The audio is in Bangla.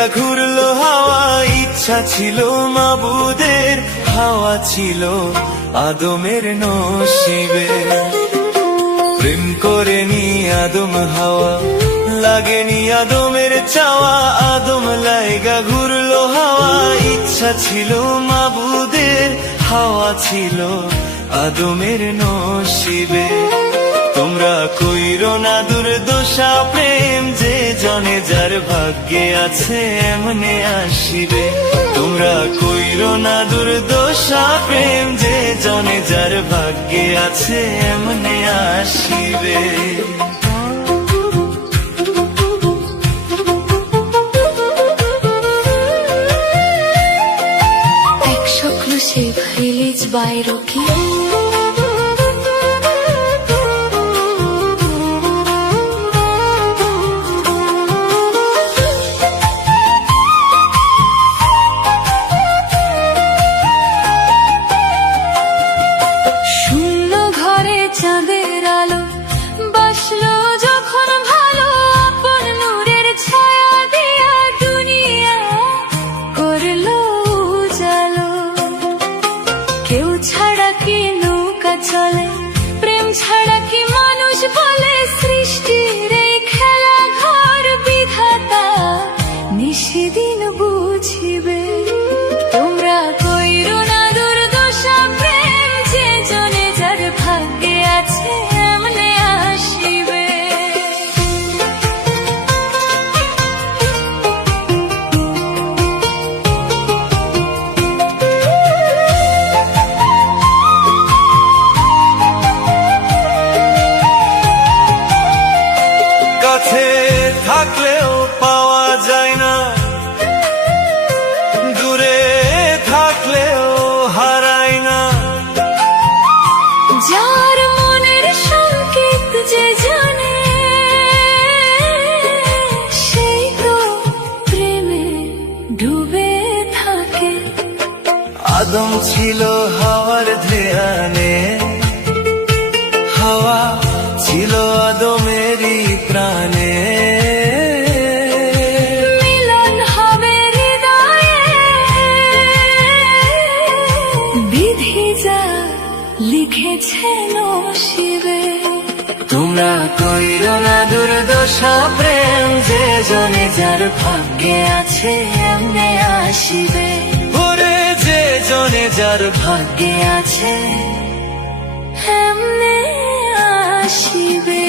লাইগা ঘুরলো হাওয়া, ইচ্ছা ছিল মাবুদের, হাওয়া ছিল আদমের নসিবে। প্রেম করেনি আদম হাওয়া, লাগেনি আদমের চাওয়া, আদম লাইগা ঘুরলো হাওয়া, ইচ্ছা ছিল মাবুদের, হাওয়া ছিল আদমের নসিবে। তোমরা কইরো না দুর্দশা প্রেম, যে জনে যার ভাগ্যে আছে এমনে আসিবে। তোমরা কইরো না দুর্দশা প্রেম, যে জনে যার ভাগ্যে আছে এমনে আসিবে। Exclusive release by Rocky. শূন্য ঘরে চাঁদের আলো বাসলো যখন ভালো, আপন নূরের ছায়া দিয়া দুনিয়া করলো উজালো। কেউ ছাড়া কি নৌকা চলে, প্রেম ছাড়া কি মানুষ বলে, সৃষ্টির এই খেলা ঘর বিধাতা নিশিদিন বুঝিবে। তোমরা কইরো না দুর্দশা প্রেম, যে জনে যার ভাগ্যে আছে এমনে আসিবে। কাছে থাকলেও পাওয়া যায় না, দূরে থাকলেও হারায় না। যার মনের সংকেত যে জানে, সেই তো প্রেমে ডুবে থাকে। আদম ছিল হাওয়ার ধ্যানে, হাওয়া ছিল আদমেরই প্রাণে। মিলন হবে হৃদয়ে, বিধি যা লিখেছে নসিবে। তোমরা কইরো না দুর্দশা প্রেম, যে জনে যার ভাগ্যে আছে এমনে আসিবে। ওরে যে জনে যার ভাগ্যে আছে এমনে আসিবে।